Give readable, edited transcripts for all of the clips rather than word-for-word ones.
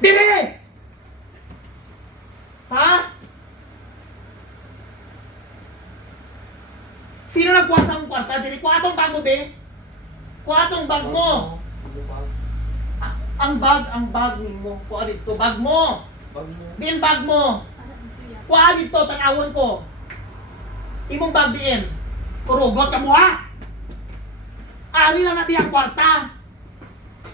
Dili! Ha? Sino nagkuha sa akong kwarta? Dili, kuha atong bag mo, be. Kuha atong bag mo. Ang bag mo. Kuha dito, bag mo. Biin bag mo. Kuha dito, tanawon ko. Imong bag biin. Kurugot ka mo, ha? Ari lang natin ang kwarta.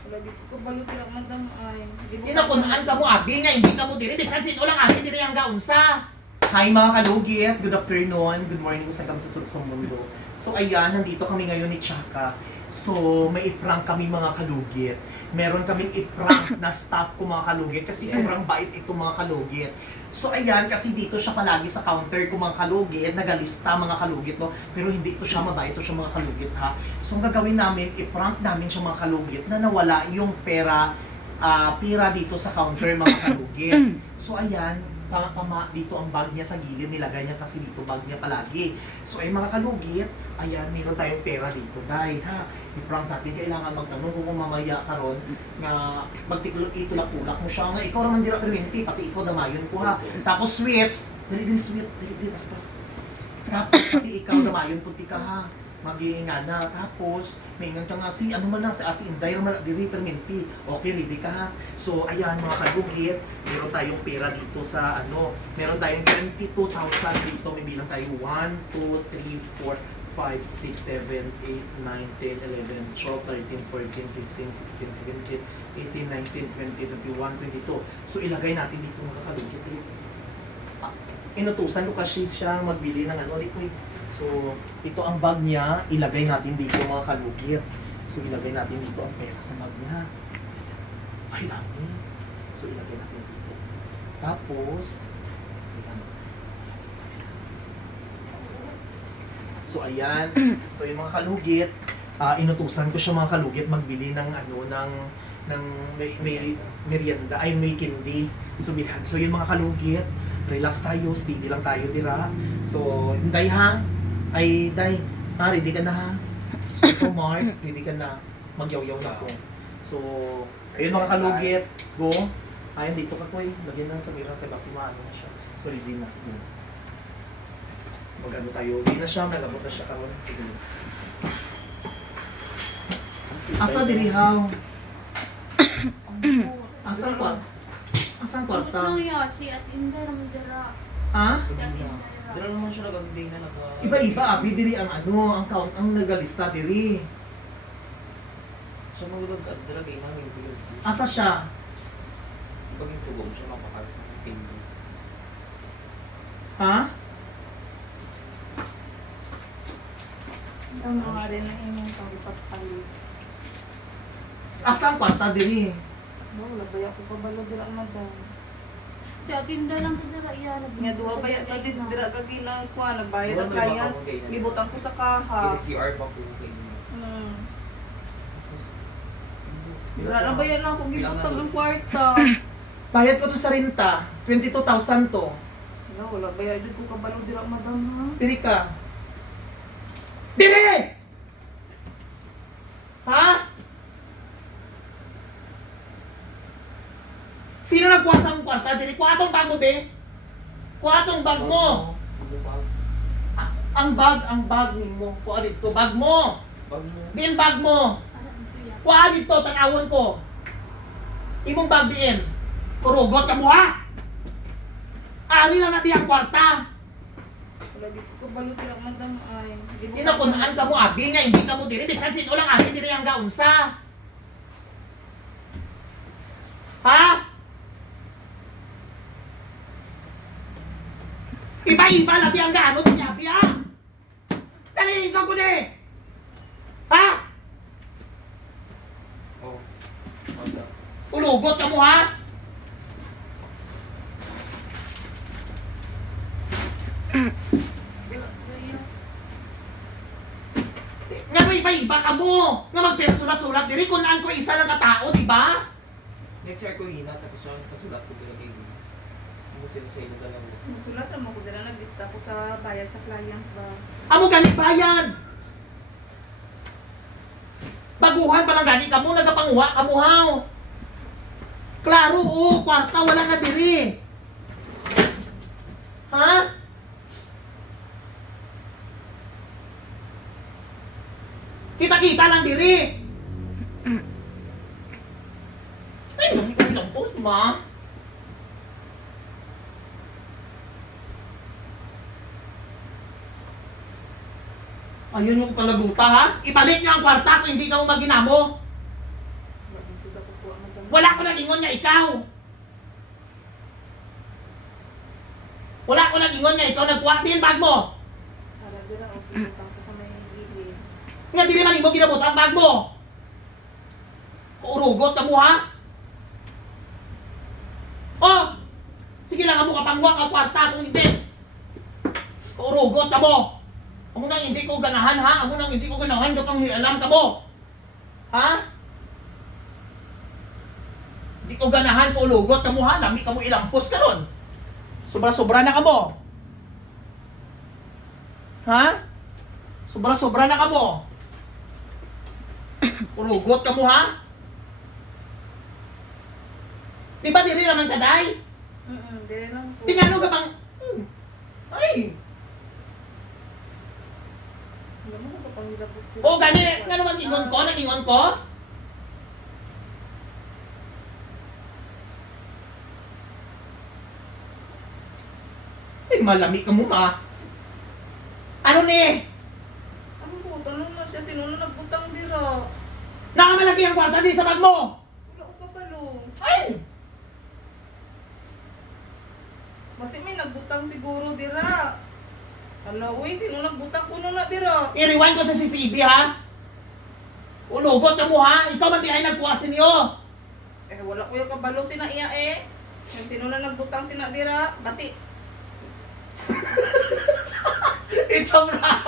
Wala dito ko balot lang madam ay. Inakunaan ka mo, abi nga, hindi ka mo diri. Bisan sino lang abi, diri ang gaunsa. Hi mga kalugit, good afternoon, good morning, usang kami sa Suruksong Mundo. So ayan, nandito kami ngayon ni Chaka. So may i-prank kami mga kalugit. Meron kaming i-prank na staff ko mga kalugit kasi sobrang bait ito mga kalugit. So ayan, kasi dito siya palagi sa counter ko mga kalugit, nagalista mga kalugit no. Pero hindi ito siya mabait, ito siya mga kalugit ha. So ang gagawin namin, i-prank namin siya mga kalugit na nawala yung pera dito sa counter mga kalugit. So ayan, tama dito ang bag niya sa gilid, nilagay niya kasi dito bag niya palagi. So ay mga kalugit, ayan, meron tayong pera dito dahil ha, i-prank natin, kailangan magtanong kung mamaya karon nga magtikulak-tulak mo siya nga ikaw naman dira perminti, pati ikaw damayon ko ha. Tapos sweet, dali sweet, dali pas. Tapos pati ikaw damayon puti ka ha. Mag-iingan na. Tapos, may ingan ka nga si, ano man na, si Ate Inday, man diri perminti. Okay, ready ka ha. So, ayan mga kalugit, meron tayong pera dito sa, meron tayong 22,000 dito. May bilang tayo 1, 2, 3, 4, 5, 6, 7, 8, 9, 10, 11, 12, 13, 14, 15, 16, 17, 18, 19, 20, 21, 22. So, ilagay natin dito mga kalugit. Inutusan ko kasi siya magbili ng dito. So, ito ang bag niya, ilagay natin dito mga kalugit. So, ilagay natin dito ang pera sa bag niya. Ay, dami. So, ilagay natin dito. Tapos, ayan. So, ayan. So, yung mga kalugit, inutusan ko siya mga kalugit magbili ng may merienda, ay may kindi. So, bilhan. So, yung mga kalugit, relax tayo, steady lang tayo dira. So, hinday ha. Ay, day, ready ka na ha? So, Mark, ready ka na. Magyaw-yaw na po. So, ayun mga kalugit, go. Ayan, dito ka ko eh. Lagyan ng kamera kay basi maano na siya. So, ready na. Mag-ano tayo. Ready na siya, nalabot na siya karon. Asa diri haw? Asa pa? Asang kwarta? Ano yun? Si At Inday naman dira. Ha? Si At Inday dira. Dala naman siya nagagambing na Iba-iba, abi diri ang ang count, ang nagalista diri. Siya magulog at dalagay namin tulog. Asa siya? Pag yung sugong siya mapakalas ng pindi. Ha? Ang mga rin na inyong pagpapali. Asang kwarta diri? Wala ba ako kabalo dira madam. Si At Inday lang dira iya. Nga duwa ba yan din dira kagilang kuha nagbayad ang client. Gibutang ko sa kaha. CR pa po kayo. Dira na ba yan lang kung gibutang ang kwarta. Bayad ko to sa renta, 22,000 to. Wala ba yan ko kabalo dira madam ha. Diri ka. Diri! Ha? Sino nagkuha sa akong kwarta? Diri, kuha atong bag mo, be. Kuha atong bag mo. Ang bag mo. Kuha dito, bag mo. Biin bag mo. Kuha dito, tanawon ko. Imong bag biin. Kurugot ka mo, ha? Ari lang natin ang kwarta. Wala dito ko balot dira madam ay. Inakunaan ka mo, abi nga, hindi ka mo diri. Bisan sino lang abi, diri ang gaunsa. Ha? Iba-iba lagi ang gaano to niya, abi, ha? Dali, isang ko di! Ha? Oh. Ulugot ka mo, ha? Nga may iba-iba ka mo! Nga magpirasulat-sulat diri kung naan ko isa lang katao, di ba? Next year ko hina, tapos siya kasulat ko dala kayo. Kung sino na dala mo. Sulat mo ko dira naglista ko sa bayad sa client ba. Amo gani bayad! Baguhan pa lang gani ka mo, nagapanguha ka mo, haw! Klaro, kwarta, wala na diri. Ha? Kita-kita lang diri. Ay, hindi ko ilang post, ma. Ayun yung palaguta, ha? Ibalik niyo ang kwarta kung hindi ka maginamo. Wala ko nag-ingon nga ikaw. Wala ko nag-ingon nga ikaw. Nagkuha din bag mo. Para dira ang sinutang ko sa may gilid. Nga di naman mo ginabot ang bag mo. Kuurugot ka mo, ha? Oh! Sige lang, mo kapangwa ka kwarta kung hindi. Kuurugot ka mo. Amo nang hindi ko ganahan, ha? Amo nang hindi ko ganahan, gatong alam ka mo. Ha? Hindi ko ganahan, kuulugot ka mo, ha? Dami ka mo ilampos ka ron. Sobra-sobra na ka mo. Ha? Sobra-sobra na ka mo. Kuulugot ka mo, ha? Di ba diri naman kaday? Dire lang po. Tingano ka bang... Ay! Alam mo ko pang hilabot. O gani, nga naman ingon ko, nag-ingon ko? Ay, malami ka mo, ha? Ano ni? Ano po, tanong na siya, sino na nagbutang dira? Nakamalaki ang kwarta di sa bag mo! Wala ko kapalo. Ay! Kasi may nagbutang siguro dira. Hala, uy, sino nagbutang ko na dira? I-rewind ko sa CCTV, ha? Ulugot ka mo, ha? Ikaw man di ay nagkuha sinyo! Eh, wala ko yung kabalo sina iya eh. Yung sino na nagbutang sina dira? Kasi, It's a prank!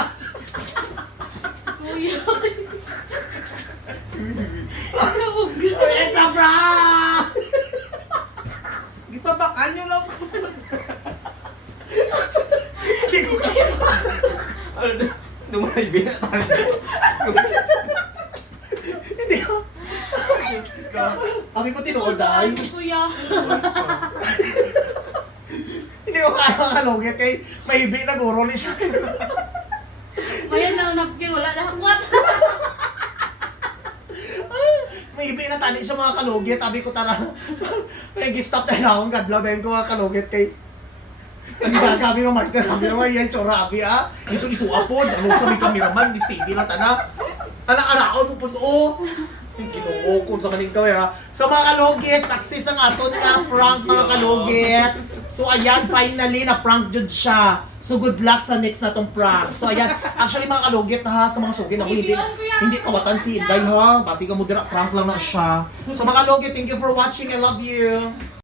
Kuya. Lawag. It's a prank! gipabakan nyo lang ko. Hindi ko kaya. Ano na? Dumalay binatahan. Hindi ko. Diyos ka. Kami ko tinuod ay. Kuya. Hindi ko kaya makalugit kay may ibi na guro ni siya. Mayan na napkin, wala na hakwat. May ibi na tani siya mga kalugit. Sabi ko tara. Nag-stop tayo na akong kadlaw dahil ko mga kalugit kay ang gagabi ng marker. Sabi naman yan, chorabi ah. Isu-isu apod. Ano sa may kameraman, di steady lang tana. Anak-anakon mo po to. Kinuukod sa kaning kawin ha. So mga kalugit, success ang aton nga prank mga kalugit. So ayan, finally na-prank jud siya. So good luck sa next na tong prank. So ayan, actually mga kalugit ha, sa mga sugin ako hindi kawatan si Inday ha. Bati ka mo dira, prank lang na siya. So mga kalugit, thank you for watching. I love you.